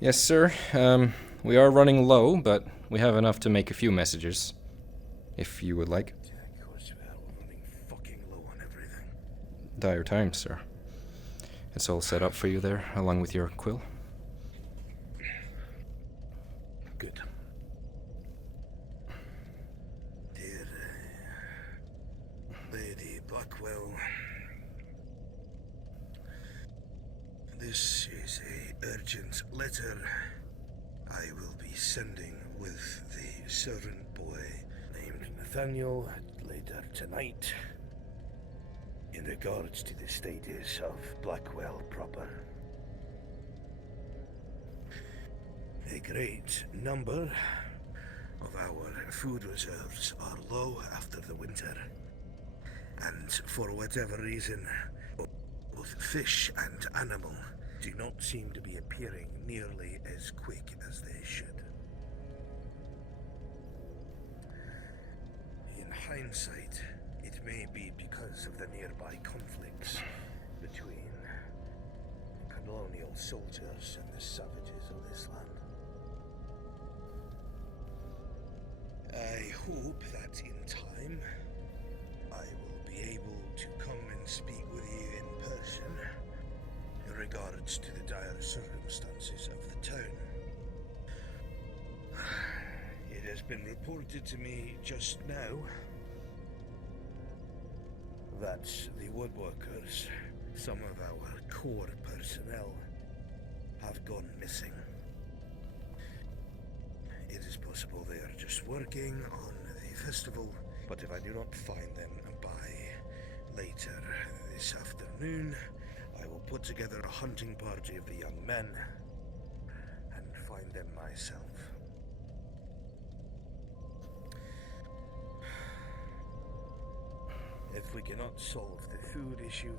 Yes, sir. We are running low, but we have enough to make a few messages. If you would like. Yeah, of course we are. We're running fucking low on everything. Dire times, sir. It's all set up for you there, along with your quill. Good. Dear Lady Blackwell, this is a urgent letter I will be sending with the servant boy named Nathaniel later tonight in regards to the status of Blackwell proper. A great number of our food reserves are low after the winter, and for whatever reason, both fish and animal do not seem to be appearing nearly as quick as they should. In hindsight, it may be because of the nearby conflicts between colonial soldiers and the savages of this land. I hope that in time, I will be able to come and speak with you in person in regards to the dire circumstances of the town. It has been reported to me just now that the woodworkers, some of our core personnel, have gone missing. It is possible they are just working on the festival, but if I do not find them by later this afternoon, I will put together a hunting party of the young men and find them myself. If we cannot solve the food issue,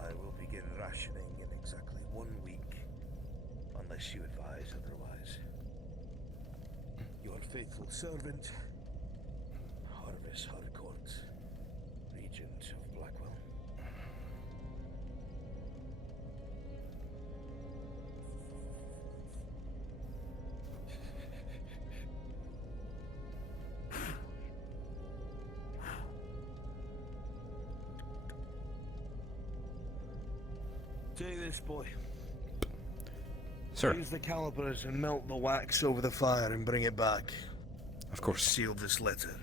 I will begin rationing in exactly 1 week, unless you advise otherwise. Your faithful servant, Harvis Harcourt, Regent of Blackwell. Take this, boy. Sir, Use the calipers and melt the wax over the fire and bring it back. of course. Seal this letter.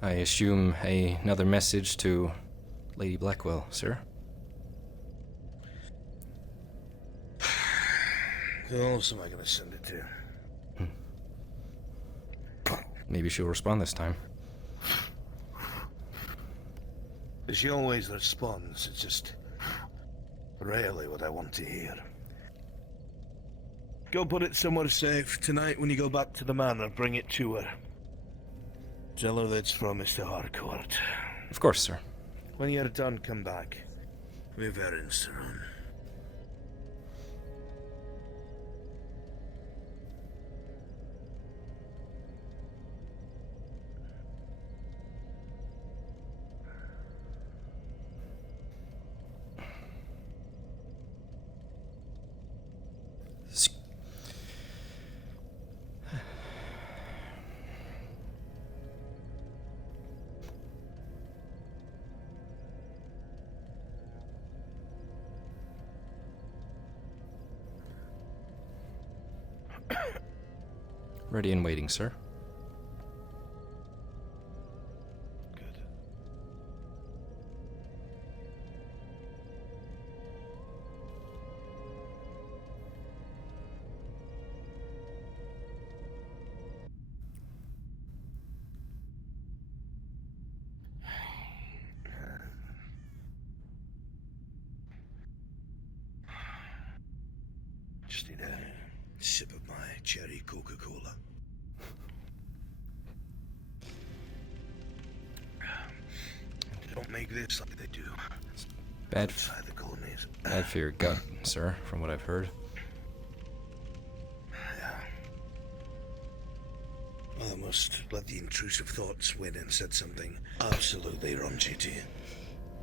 I assume another message to Lady Blackwell, sir? Who else am I going to send it to? Maybe she'll respond this time. She always responds, it's just rarely what I want to hear. Go put it somewhere safe. Tonight when you go back to the manor, bring it to her. Tell her that's from Mr. Harcourt. Of course, sir. When you're done, come back. VRChatRP. Ready and waiting, sir. Good. Just need a sip of my cherry Coca-Cola. Don't make this like they do Bad, outside the colonies. bad for your gut, sir, from what I've heard. Yeah. I almost let the intrusive thoughts win and said something absolutely raunchy to you.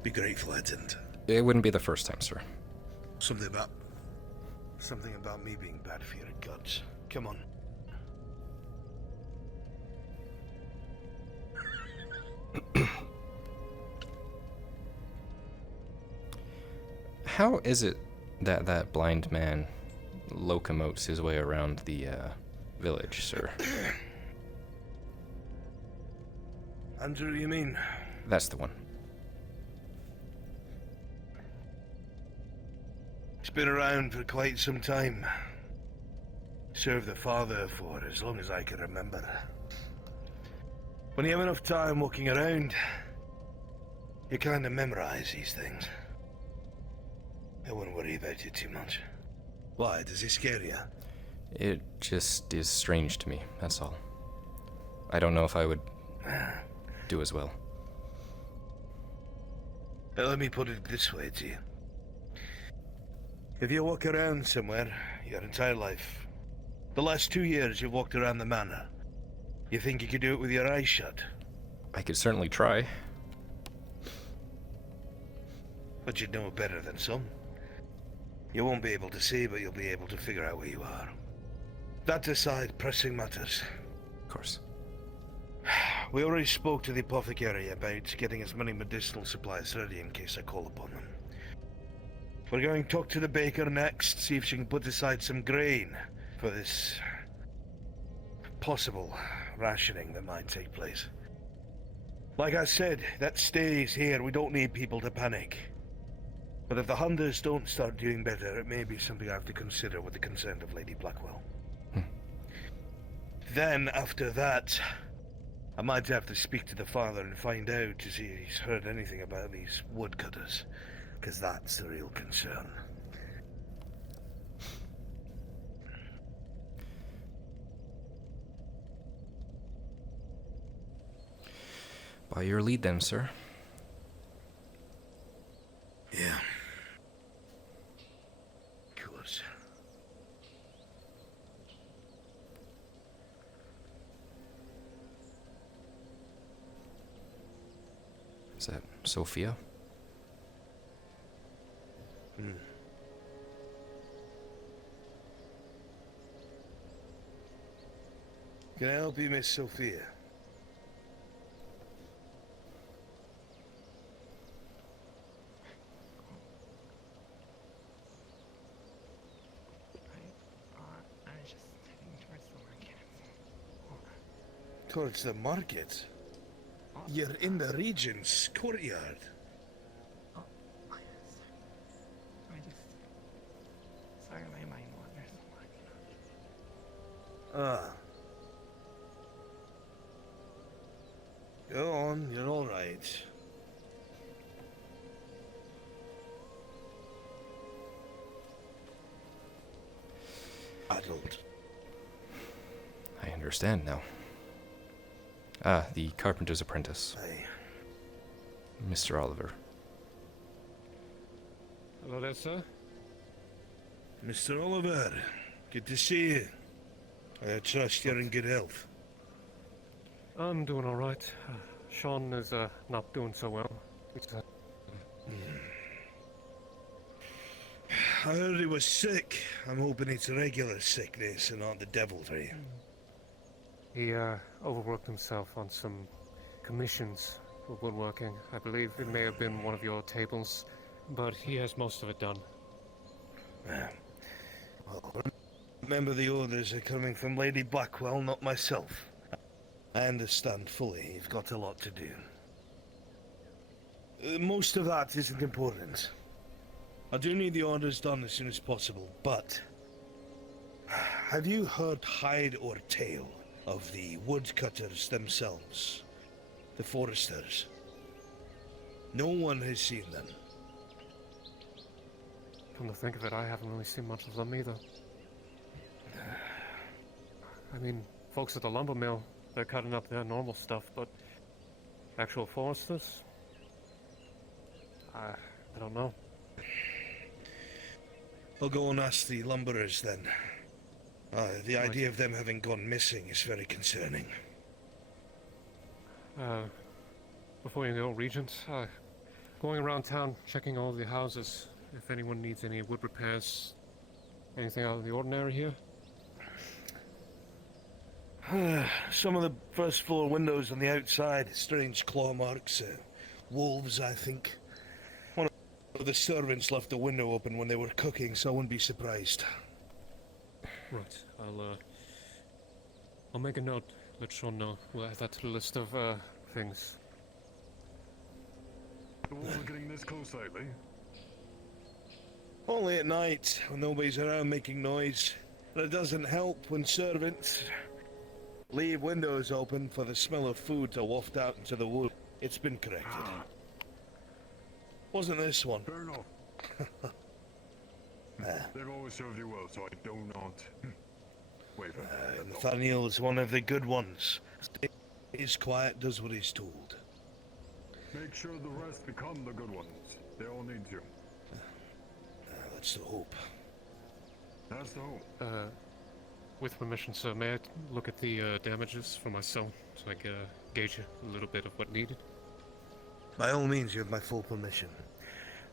Be grateful I didn't. It wouldn't be the first time, sir. Something about me being bad for your guts. Come on. How is it that that blind man locomotes his way around the village, sir? Andrew, you mean? That's the one. He's been around for quite some time. Served the father for as long as I can remember. When you have enough time walking around, you kind of memorize these things. I wouldn't worry about it too much. Why, does he scare you? It just is strange to me, that's all. I don't know if I would do as well. Let me put it this way to you. If you walk around somewhere your entire life, the last 2 years you've walked around the manor, you think you could do it with your eyes shut? I could certainly try. But you'd know better than some. You won't be able to see, but you'll be able to figure out where you are. That aside, pressing matters. Of course. We already spoke to the apothecary about getting as many medicinal supplies ready in case I call upon them. We're going to talk to the baker next, see if she can put aside some grain for this possible rationing that might take place. Like I said, that stays here. We don't need people to panic. But if the hunters don't start doing better, it may be something I have to consider with the consent of Lady Blackwell. Then, after that, I might have to speak to the father and find out to see if he's heard anything about these woodcutters, because that's the real concern. By your lead then, sir. Yeah. Of course. Is that Sophia? Can I help you, Miss Sophia? I was just heading towards the market. Towards the market? You're in the Regent's courtyard. Oh, sorry, my mind wanders a lot. Ah. Go on, you're all right. Adult. I understand now. Ah, the carpenter's apprentice, Aye. Mr. Oliver. Hello there, sir. Mr. Oliver, good to see you. I trust you're in good health. I'm doing all right. Sean is not doing so well. He's, I heard he was sick. I'm hoping it's regular sickness and not the devilry. he overworked himself on some commissions for woodworking. I believe it may have been one of your tables, but he has most of it done. Well, remember the orders are coming from Lady Blackwell, not myself. I understand fully you've got a lot to do. Most of that isn't important. I do need the orders done as soon as possible, but... have you heard hide or tail of the woodcutters themselves? The foresters? No one has seen them. Come to think of it, I haven't really seen much of them either. I mean, folks at the lumber mill, they're cutting up their normal stuff, but actual foresters? I don't know. I'll go and ask the lumberers then. The idea of them having gone missing is very concerning. Before you go, Regent, going around town, checking all the houses, if anyone needs any wood repairs, anything out of the ordinary here? Some of the first floor windows on the outside, strange claw marks, wolves, I think. One of the servants left the window open when they were cooking, so I wouldn't be surprised. Right, I'll make a note, let Sean know. We'll add that to the list of, things. The walls are getting this close lately. Only at night, when nobody's around making noise. But it doesn't help when servants leave windows open for the smell of food to waft out into the wood. It's been corrected. Wasn't this one? Fair enough. They've always served you well, so I do not waver. Nathaniel is one of the good ones. Stays quiet, does what he's told. Make sure the rest become the good ones. They all need you. That's the hope. That's the hope. With permission, sir, may I look at the, damages for myself, so I can, gauge a little bit of what needed? By all means, you have my full permission.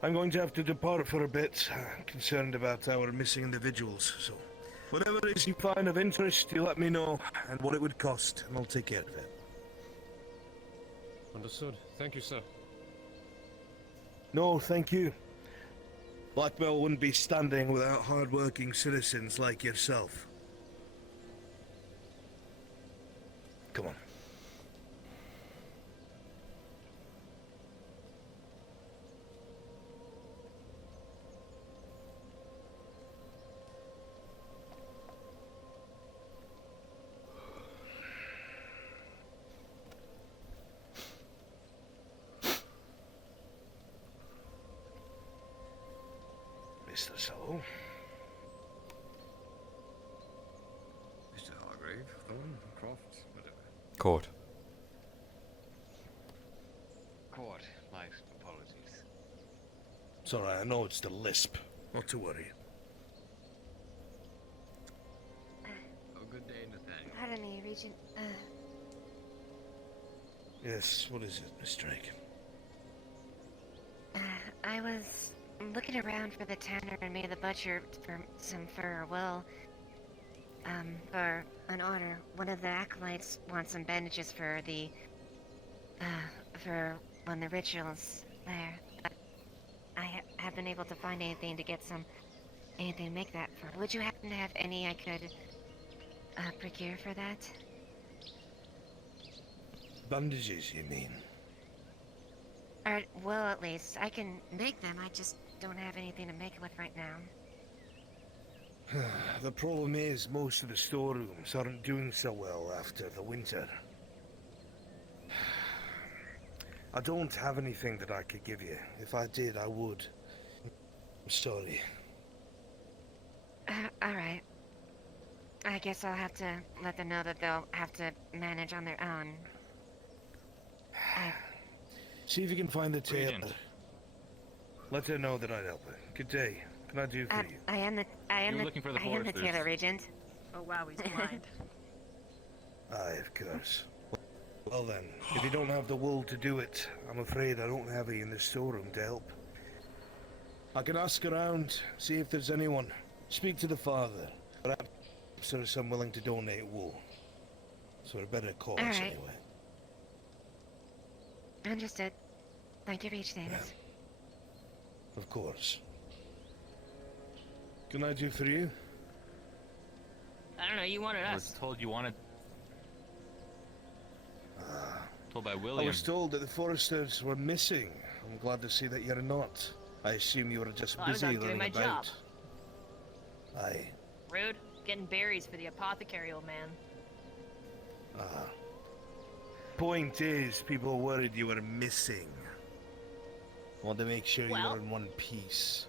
I'm going to have to depart for a bit, concerned about our missing individuals, so... whatever it is you find of interest, you let me know, and what it would cost, and I'll take care of it. Understood. Thank you, sir. No, thank you. Blackwell wouldn't be standing without hard-working citizens like yourself. Come on. Mr. Salem. Mr. Hargrave, Thorn, Croft, whatever. Cord. Cord, my apologies. It's alright, I know it's the lisp. Not to worry. Oh, good day, Nathaniel. Pardon me, Regent. Yes, what is it, Miss Drake? I was looking around for the tanner and me the butcher for some fur or wool. For an order. One of the acolytes wants some bandages for the, for when the ritual's there. But I haven't been able to find anything to get anything to make that for. Would you happen to have any I could, procure for that? Bandages, you mean? Or, well, at least. I can make them, I just don't have anything to make it with right now. The problem is, most of the storerooms aren't doing so well after the winter. I don't have anything that I could give you. If I did, I would. I'm sorry. Alright. I guess I'll have to let them know that they'll have to manage on their own. See if you can find the tailor. Regent. Let her know that I'd help her. Good day. What can I do for you? I am You're the looking for the I am the foresters. tailor, Regent. Oh wow, he's blind. Aye, of course. Well then, if you don't have the wool to do it, I'm afraid I don't have any in the storeroom to help. I can ask around, see if there's anyone. Speak to the father. Perhaps there's some willing to donate wool. So a better cause All right. anyway. Understood. Thank you, Reach Davis. Of course. Can I do for you? I don't know, you wanted I us. was told you wanted. Told by I William. was told that the foresters were missing. I'm glad to see that you're not. I assume you were just Well, I was busy out doing running my about. job. Aye. Rude. Getting berries for the apothecary, old man. Point is, people are worried you were missing. Want to make sure you Well- were in one piece.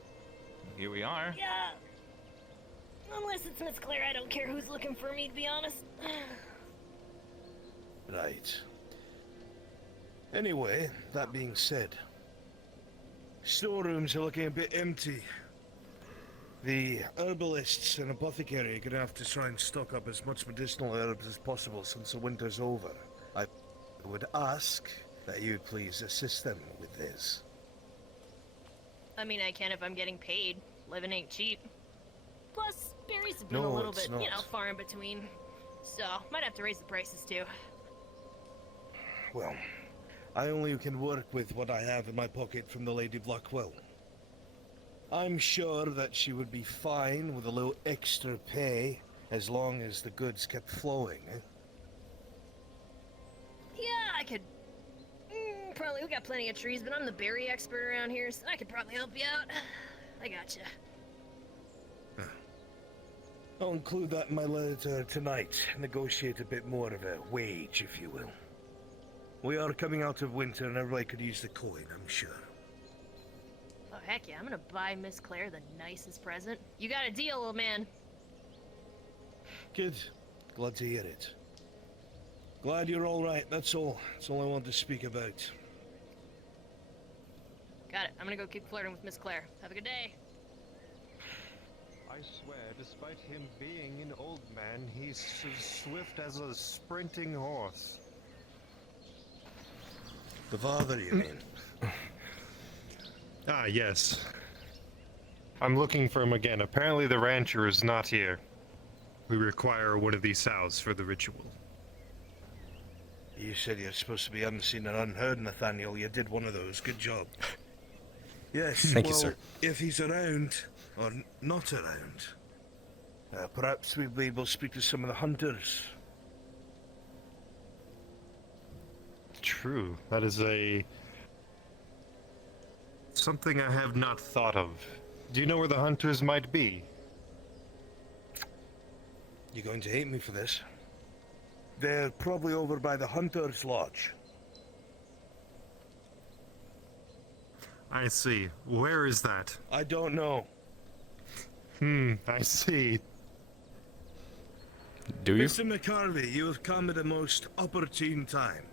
Here we are. Yeah. Unless it's Miss Claire, I don't care who's looking for me, to be honest. Right. Anyway, that being said, storerooms are looking a bit empty. The herbalists and apothecary are gonna have to try and stock up as much medicinal herbs as possible since the winter's over. I would ask that you please assist them with this. I mean, I can if I'm getting paid. Living ain't cheap. Plus, berries have been No, a little it's bit, you know, not. far in between. So, might have to raise the prices too. Well, I only can work with what I have in my pocket from the Lady Blackwell. I'm sure that she would be fine with a little extra pay as long as the goods kept flowing, eh? Yeah, I could... probably, we got plenty of trees, but I'm the berry expert around here, so I could probably help you out. I gotcha. I'll include that in my letter to her tonight. Negotiate a bit more of a wage, if you will. We are coming out of winter and everybody could use the coin, I'm sure. Oh, heck yeah, I'm gonna buy Miss Claire the nicest present. You got a deal, old man. Good. Glad to hear it. Glad you're all right, that's all. That's all I want to speak about. Got it. I'm gonna go keep flirting with Miss Claire. Have a good day. I swear, despite him being an old man, he's as swift as a sprinting horse. The father, you mean? Ah, yes. I'm looking for him again. Apparently the rancher is not here. We require one of these sows for the ritual. You said you're supposed to be unseen and unheard, Nathaniel. You did one of those. Good job. Yes, Thank you, well, sir. if he's around, or not around, perhaps we'll be able to speak to some of the hunters. True. That is something I have not thought of. Do you know where the hunters might be? You're going to hate me for this. They're probably over by the Hunter's Lodge. I see. Where is that? I don't know. I see. Do you? Mr. McCarvey, you have come at the most opportune time.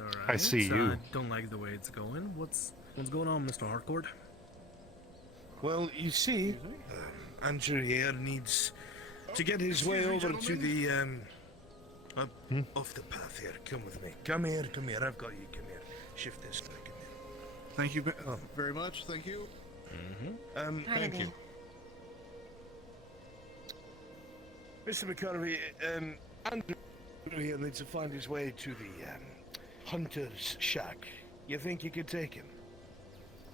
Alright. I see you. I don't like the way it's going. What's going on, Mr. Harcourt? Well, you see, Andrew here needs to get his way over to the, off the path here. Come with me. Come here, I've got you, come here. Shift this, come here. Thank you very much. Thank you. Thank you. Mr. McCarvey, Andrew here needs to find his way to the, hunter's shack. You think you could take him?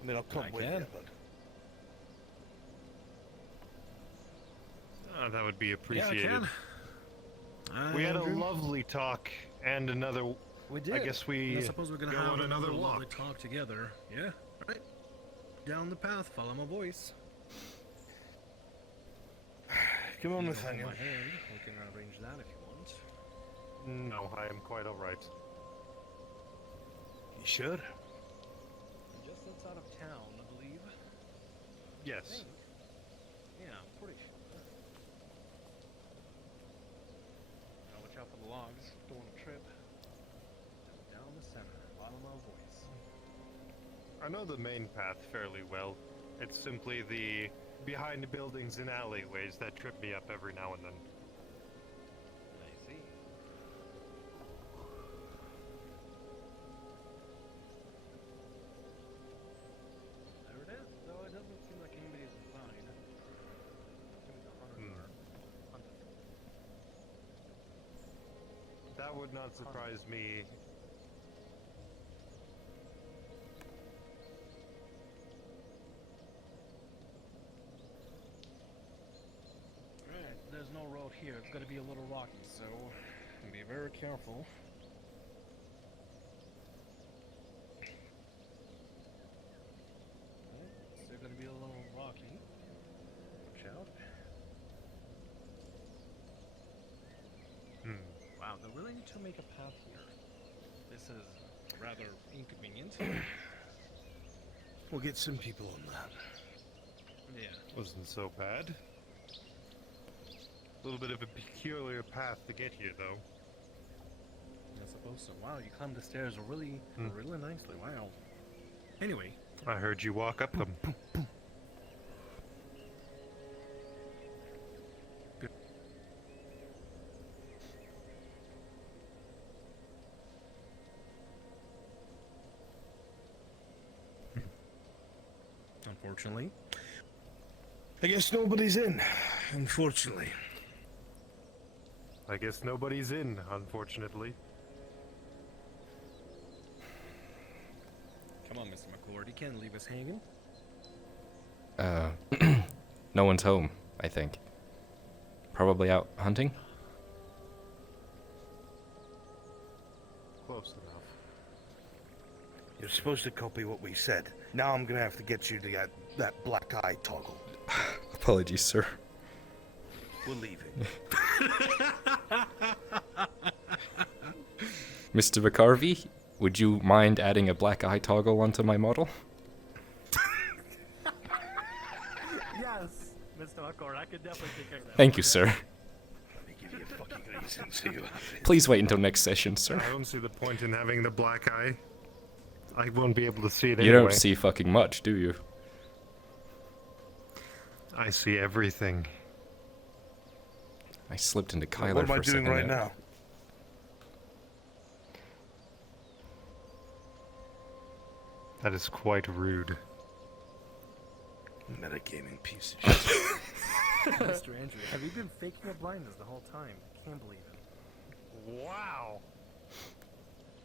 I mean, I'll come with you, but... That would be Yeah, appreciated. I can. We had a lovely talk and another. We did. I guess we I suppose we're gonna go have on another another lovely walk. talk together. Yeah, right. Down the path, follow my voice. Come on, You Nathaniel. hold my hand. We can arrange that if you want. No, I am quite alright. You sure? Just outside of town, I believe. Yes. Yeah, I'm pretty sure. Gotta watch out for the logs. Don't want to trip. Down the center, follow my voice. I know the main path fairly well. It's simply the behind the buildings and alleyways that trip me up every now and then. I see. There it is, though it doesn't seem like anybody's inside. Assuming the hunters are hunting. That would not surprise me. Alright, there's no road here. It's gonna be a little rocky, so be very careful. Alright, still gonna be a little rocky. Watch out. Wow, they really need to make a path here. This is rather inconvenient. We'll get some people on that. Yeah. Wasn't so bad. A little bit of a peculiar path to get here, though. I suppose so. Wow, you climbed the stairs really nicely. Wow. Anyway. I heard you walk up them. Unfortunately. I guess nobody's in, unfortunately. I guess nobody's in, unfortunately. Come on, Mr. McCord. You can't leave us hanging. No one's home, I think. Probably out hunting? Close enough. You're supposed to copy what we said. Now I'm gonna have to get you to get that black eye toggle. Apologies, sir. We're leaving. Mr. McCarvey, would you mind adding a black eye toggle onto my model? Yes, Mr. McCord. I could definitely take care of that. Thank you, sir. Let me give you a fucking reason so you have it. Please wait until next session, sir. I don't see the point in having the black eye. I won't be able to see it You anyway. don't see fucking much, do you? I see everything. I slipped into Kyler What am for I a doing second right there. now? That is quite rude. Metagaming piece of shit. Mr. Andrew, have you been faking your blindness the whole time? I can't believe it. Wow.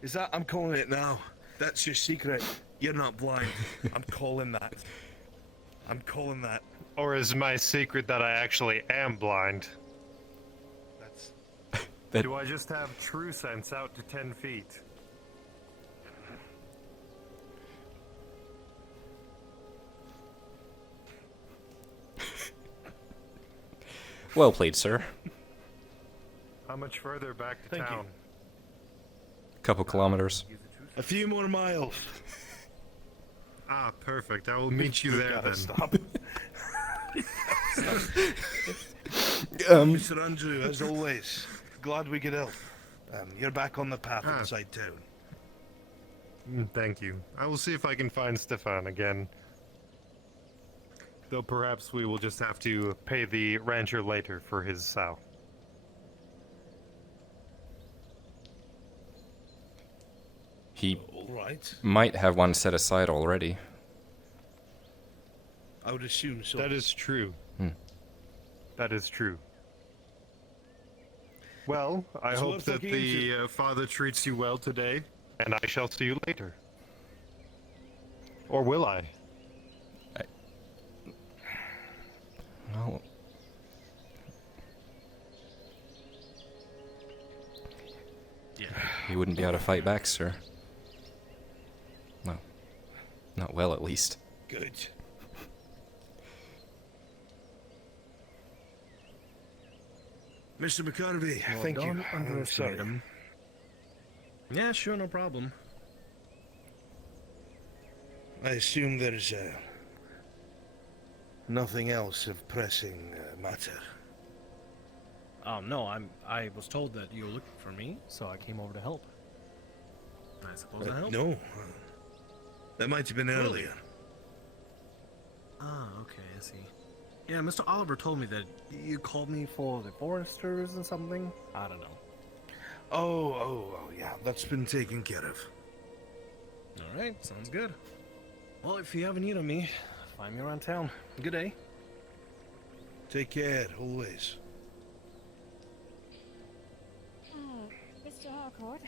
Is that? I'm calling it now. That's your secret. You're not blind. I'm calling that. I'm calling that. Or is my secret that I actually am blind? That's. That- Do I just have true sense out to 10 feet? Well played, sir. How much further back to Thank you. town? Couple kilometers. A few more miles. Ah, perfect. I will meet you there Gotta then. stop. Mr. Andrew, as always, glad we could help. You're back on the path inside town. Thank you. I will see if I can find Stefan again. Though perhaps we will just have to pay the rancher later for his sow. He All right. might have one set aside already. I would assume so. That is true. That is true. Well, I So hope worth that looking the father treats you well today, and I shall see you later. Or will I? Well, you wouldn't be able to fight back, sir. Well, not well, at least. Good. Mr. McCarvey, thank you. Don't I'm underestimate sorry. him. Yeah, sure, no problem. I assume there's nothing else of pressing matter. No, I was told that you were looking for me, so I came over to help. I suppose I helped. No. That might have been earlier. Ah, okay, I see. Yeah, Mr. Oliver told me that you called me for the foresters and something. I don't know. Oh, yeah. That's been taken care of. All right, sounds good. Well, if you have a need of me, find me around town. Good day. Take care, always. Mr. Harcourt.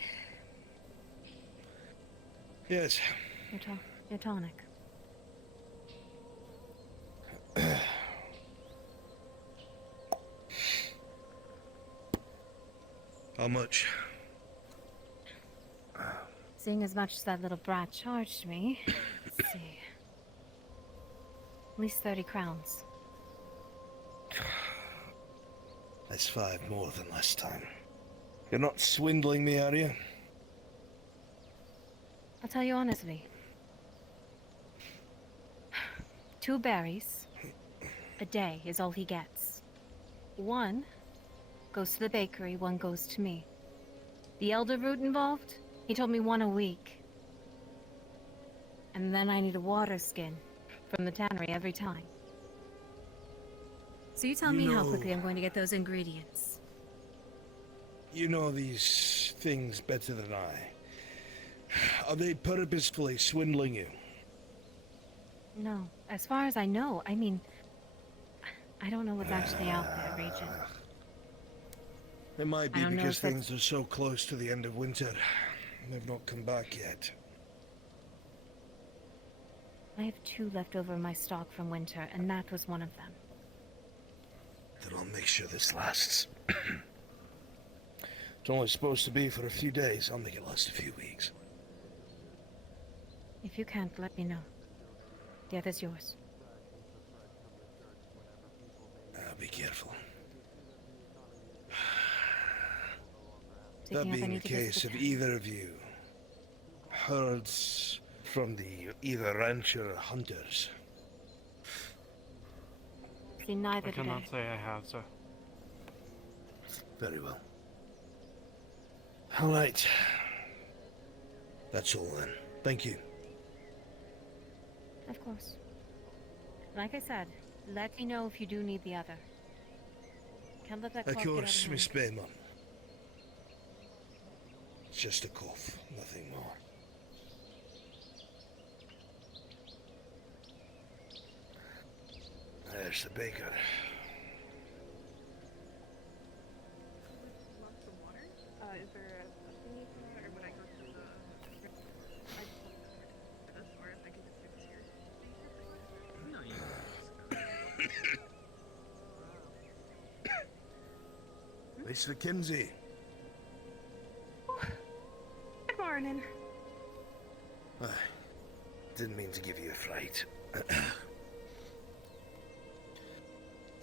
Yes. Your tonic. How much? Seeing as much as that little brat charged me, let's see. At least 30 crowns. That's 5 more than last time. You're not swindling me, are you? I'll tell you honestly. 2 berries a day is all he gets. 1 goes to the bakery, 1 goes to me. The elder root involved, he told me 1 a week. And then I need a water skin from the tannery every time. So you tell me how quickly I'm going to get those ingredients. You know these things better than I. Are they purposefully swindling you? No, as far as I know, I mean, I don't know what's actually out there, Regent. It might be I don't know because if that's- things are so close to the end of winter. They've not come back yet. I have 2 left over in my stock from winter, and that was one of them. Then I'll make sure this lasts. It's only supposed to be for a few days. I'll make it last a few weeks. If you can't, let me know. The other's yours. Be careful. So That you think I being the need to visit case, the have town? either of you heard from the either rancher or hunters? See, neither I did I. cannot say I have, sir. Very well. All right. That's all then. Thank you. Of course. Like I said, let me know if you do need the other. Can't let that Of cough get out course, hand. Miss Bayman. It's just a cough, nothing more. There's the baker. Is there a thingy for that, or would I go to the... I just want to this, or if I can just fix here. No, you Mr. Kinsey. Good morning. Didn't mean to give you a fright. Is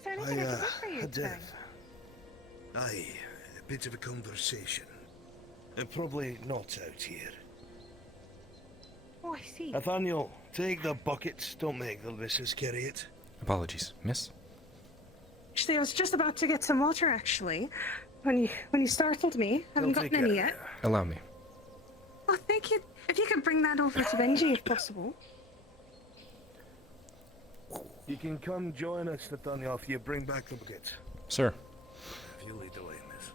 there anything I can do for you had today? Aye, a bit of a conversation. Probably not out here. Oh, I see. Nathaniel, take the buckets. Don't make the missus carry it. Apologies, miss. Actually, I was just about to get some water, actually. When you startled me. Haven't gotten any yet. Allow me. Oh, thank you. If you could bring that over to Benji, if possible. You can come join us, Nathaniel, if you bring back the bucket. Sir. If you lead the way in this.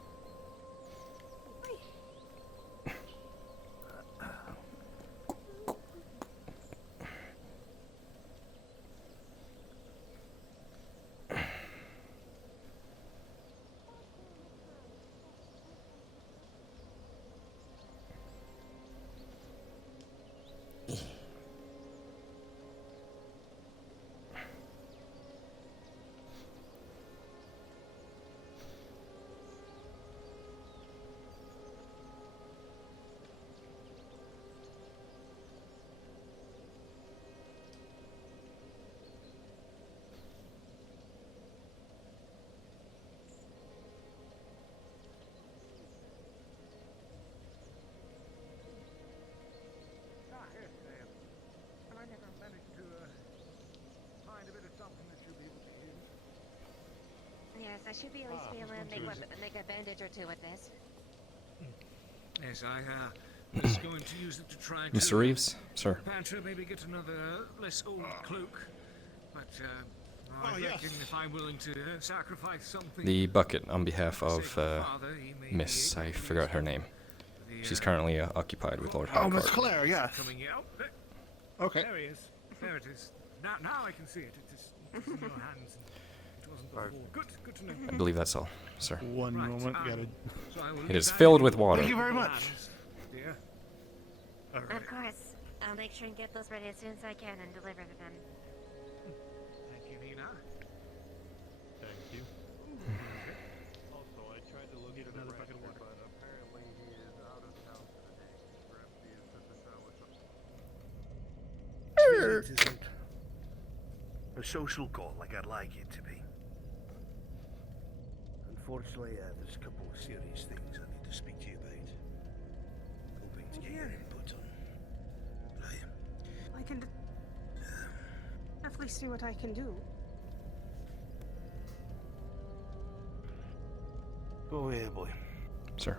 Ah, yes, and I never managed to find a bit of something that you'll be able to use. Yes, I should be at least be able to make a bandage or two with this. Yes, I was going to use it to try to... Mr. Reeves? Sir. Pancho, maybe get another less old cloak. But, I reckon if I'm willing to sacrifice something... The bucket on behalf for the of, sake Father, he may Miss, be able I to forgot use her it. name. The, She's currently occupied with Lord Oh, Miss Howard. Claire, yes. Coming out. Okay. There he is. There it is. Now I can see it. It's in your hands. It wasn't before. Good to know. I believe that's all, sir. One moment, got it. So I will It leave is that filled in with your water. Thank you very much. hands, dear. Of course. I'll make sure and get those ready as soon as I can and deliver them. Thank you, Nina. Thank you. Also, I tried to look at another bucket of water, but apparently he is out of town for the day. Perhaps he is at the tower It isn't a social call like I'd like it to be. Unfortunately, there's a couple of serious things I need to speak to you about. Hoping to get your input on. Right. I can definitely see what I can do. Go away, boy. Sir.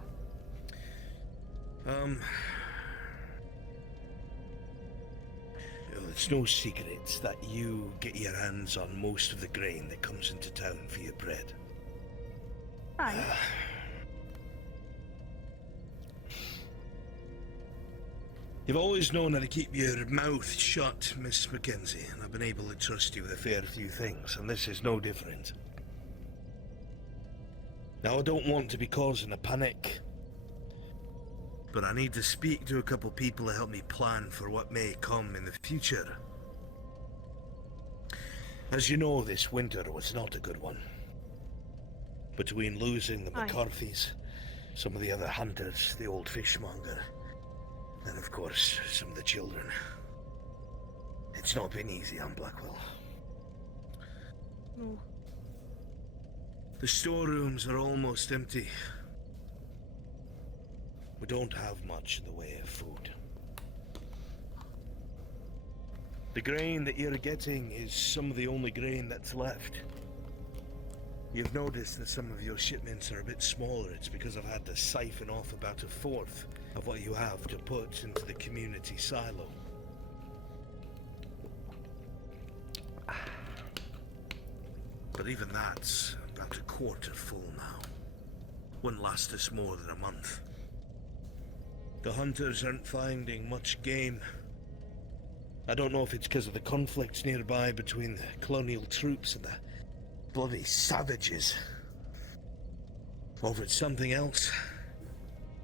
It's no secret that you get your hands on most of the grain that comes into town for your bread. Right. You've always known how to keep your mouth shut, Miss Mackenzie, and I've been able to trust you with a fair few things, and this is no different. Now, I don't want to be causing a panic, but I need to speak to a couple people to help me plan for what may come in the future. As you know, this winter was not a good one. Between losing the Aye. McCarthys, some of the other hunters, the old fishmonger, and of course, some of the children. It's not been easy on Blackwell. No. The storerooms are almost empty. We don't have much in the way of food. The grain that you're getting is some of the only grain that's left. You've noticed that some of your shipments are a bit smaller. It's because I've had to siphon off about a fourth of what you have to put into the community silo. But even that's about a quarter full now. Wouldn't last us more than a month. The hunters aren't finding much game. I don't know if it's because of the conflicts nearby between the colonial troops and the bloody savages. Or if it's something else.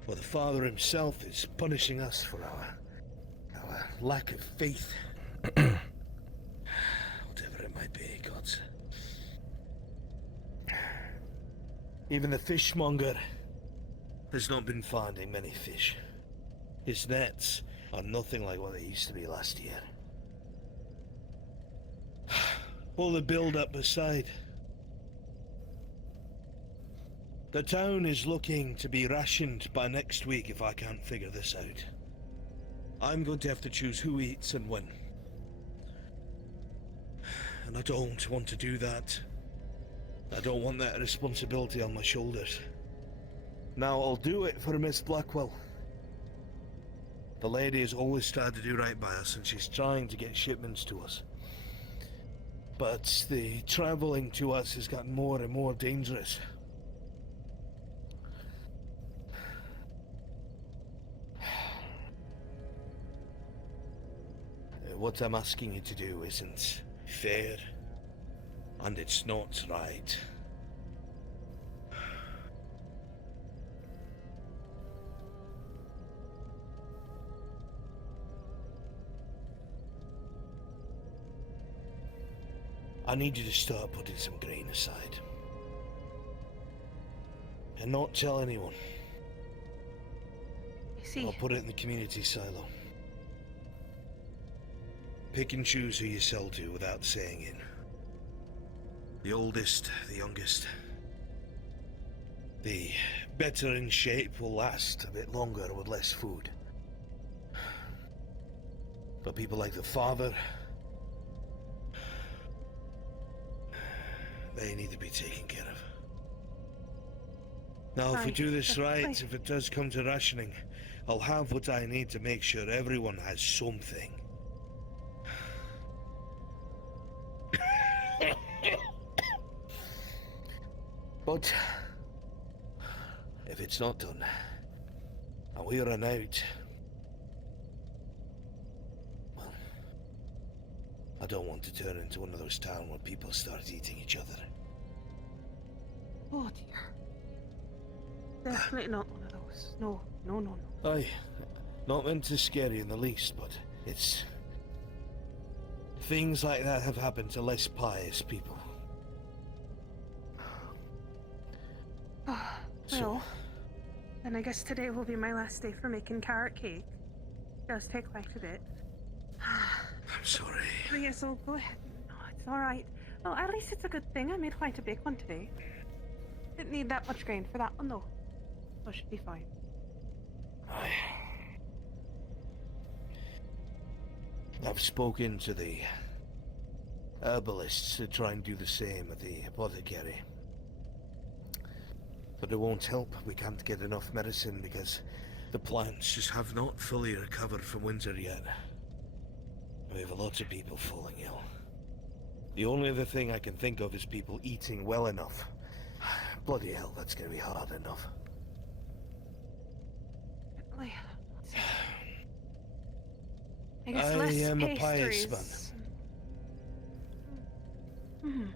Or the father himself is punishing us for our lack of faith. Whatever it might be, gods. Even the fishmonger has not been finding many fish. His nets are nothing like what they used to be last year. All the build-up aside, the town is looking to be rationed by next week if I can't figure this out. I'm going to have to choose who eats and when. And I don't want to do that I don't want that responsibility on my shoulders. Now I'll do it for Miss Blackwell. The lady has always tried to do right by us, and she's trying to get shipments to us. But the traveling to us has gotten more and more dangerous. What I'm asking you to do isn't fair, and it's not right. I need you to start putting some grain aside. And not tell anyone. I see. I'll put it in the community silo. Pick and choose who you sell to without saying it. The oldest, the youngest. The better in shape will last a bit longer with less food. But people like the father, they need to be taken care of. Now, if we do this right, if it does come to rationing, I'll have what I need to make sure everyone has something. But if it's not done, and we run out, well, I don't want to turn into one of those towns where people start eating each other. Oh dear. Definitely not one of those. No, no, no, no. Aye, not meant to scare you in the least, but it's... things like that have happened to less pious people. Well, then I guess today will be my last day for making carrot cake. It does take quite a bit. I'm sorry. Oh, yes, I'll go ahead. No, it's alright. Well, at least it's a good thing I made quite a big one today. Didn't need that much grain for that one, though. So it should be fine. Aye. I've spoken to the herbalists to try and do the same at the apothecary. But it won't help. We can't get enough medicine because the plants just have not fully recovered from winter yet. We have a lot of people falling ill. The only other thing I can think of is people eating well enough. Bloody hell, that's gonna be hard enough. I guess I less am a pastries. pious man.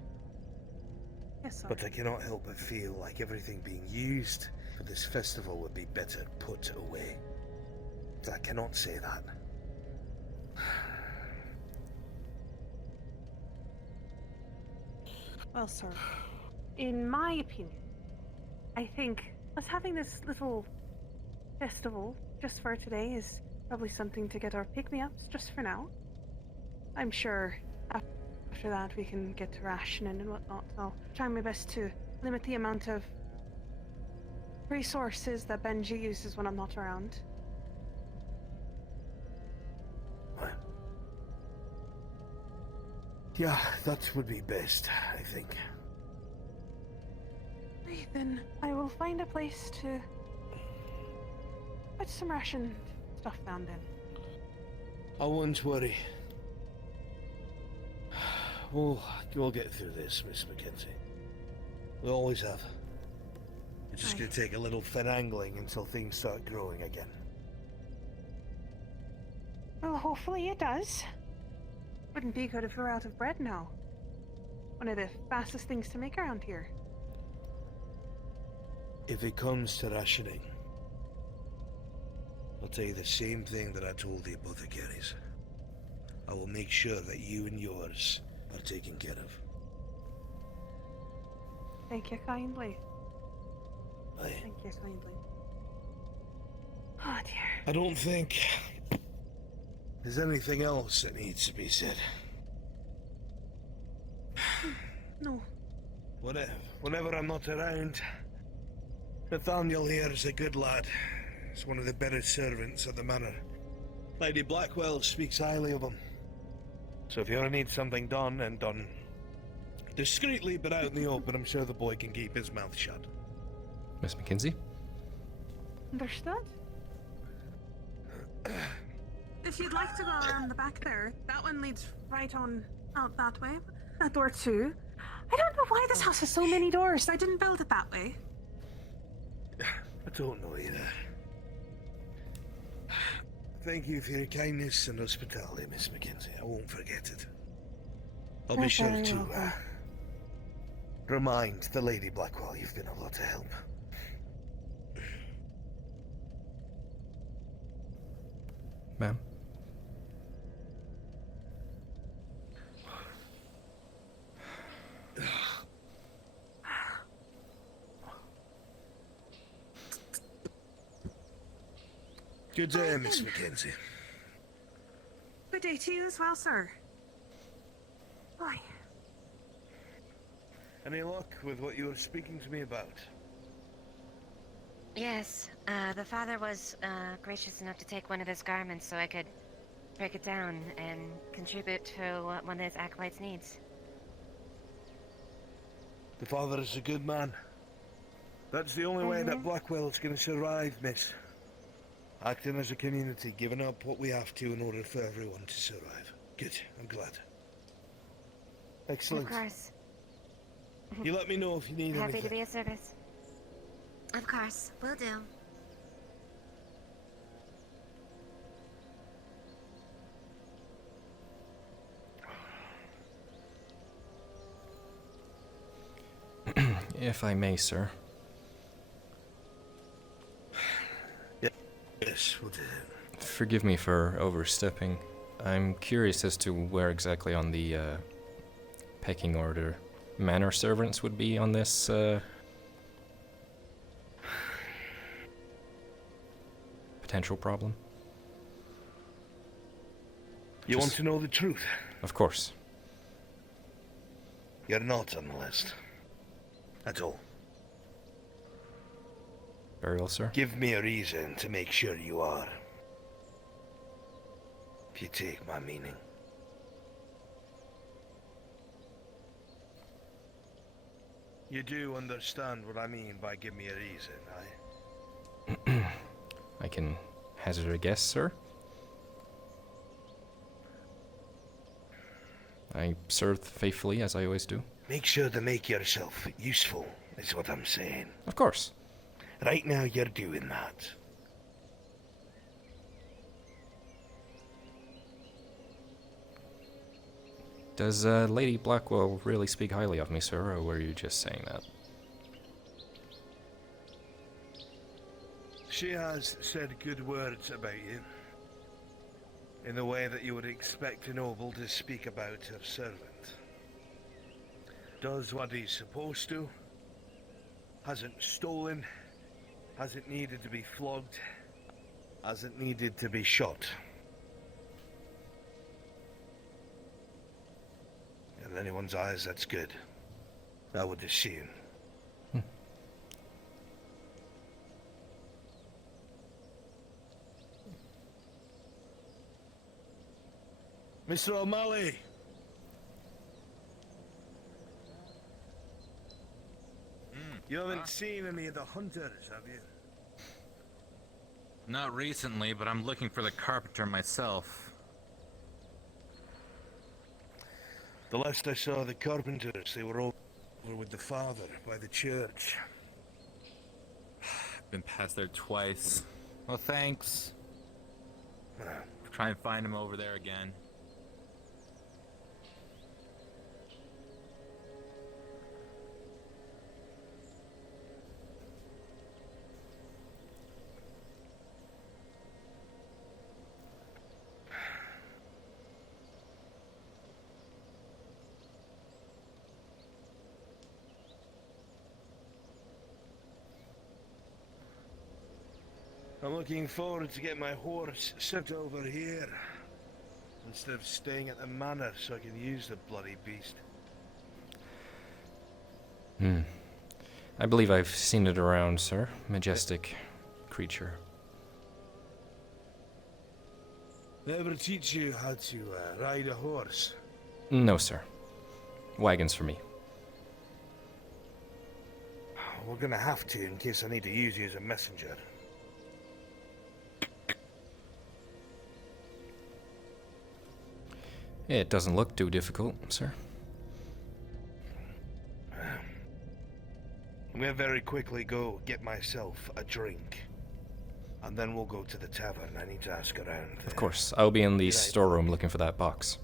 Yes, sir. But I cannot help but feel like everything being used for this festival would be better put away. But I cannot say that. Well, sir, in my opinion, I think us having this little festival just for today is probably something to get our pick-me-ups just for now. I'm sure after that we can get to rationing and whatnot. I'll try my best to limit the amount of resources that Benji uses when I'm not around. Yeah, that would be best, I think. Right, then I will find a place to put some ration stuff down then. I won't worry. We'll get through this, Miss Mackenzie. We always have. It's just gonna take a little finagling until things start growing again. Well, hopefully it does. Wouldn't be good if we're out of bread now. One of the fastest things to make around here. If it comes to rationing, I'll tell you the same thing that I told the apothecaries. I will make sure that you and yours are taken care of. Thank you kindly. Aye. Thank you kindly. Oh dear. I don't think there's anything else that needs to be said. No. Whenever I'm not around, Nathaniel here is a good lad. He's one of the better servants at the manor. Lady Blackwell speaks highly of him. So if you ever need something done, and done Discreetly, but out in the open, I'm sure the boy can keep his mouth shut. Miss McKinsey? Understood? If you'd like to go around the back there, that one leads right on out that way. That door too. I don't know why this house has so many doors. I didn't build it that way. I don't know either. Thank you for your kindness and hospitality, Miss McKinsey. I won't forget it. I'll be sure to remind the Lady Blackwell you've been a lot of help. Ma'am? Good day, Miss McKenzie. Good day to you as well, sir. Boy. Any luck with what you were speaking to me about? Yes, the father was gracious enough to take one of his garments so I could break it down and contribute to what one of his acolytes needs. The father is a good man. That's the only way that Blackwell is going to survive, miss. Acting as a community, giving up what we have to in order for everyone to survive. Good, I'm glad. Excellent. Of course. You let me know if you need Happy anything. to be of service. Of course, will do. If I may, sir. Yes, we'll do. Forgive me for overstepping. I'm curious as to where exactly on the pecking order manor servants would be on this potential problem. You want to know the truth? Of course. You're not on the list. At all. Very well, sir. Give me a reason to make sure you are. If you take my meaning. You do understand what I mean by give me a reason, aye? I can hazard a guess, sir. I serve faithfully, as I always do. Make sure to make yourself useful, is what I'm saying. Of course. Right now, you're doing that. Does Lady Blackwell really speak highly of me, sir, or were you just saying that? She has said good words about you. In the way that you would expect a noble to speak about her servant. Does what he's supposed to. Hasn't stolen. Hasn't needed to be flogged. Hasn't needed to be shot. In anyone's eyes, that's good. I would assume. Mr. O'Malley! You haven't seen any of the hunters, have you? Not recently, but I'm looking for the carpenter myself. The last I saw the carpenters, they were over with the father by the church. Been past there twice. Well, thanks. Try and find him over there again. I'm looking forward to get my horse sent over here. Instead of staying at the manor so I can use the bloody beast. I believe I've seen it around, sir. Majestic creature. They ever teach you how to ride a horse? No, sir. Wagons for me. we're gonna have to in case I need to use you as a messenger. It doesn't look too difficult, sir. I'm gonna very quickly go get myself a drink. And then we'll go to the tavern. I need to ask around. Of course, I'll be in the storeroom looking for that box.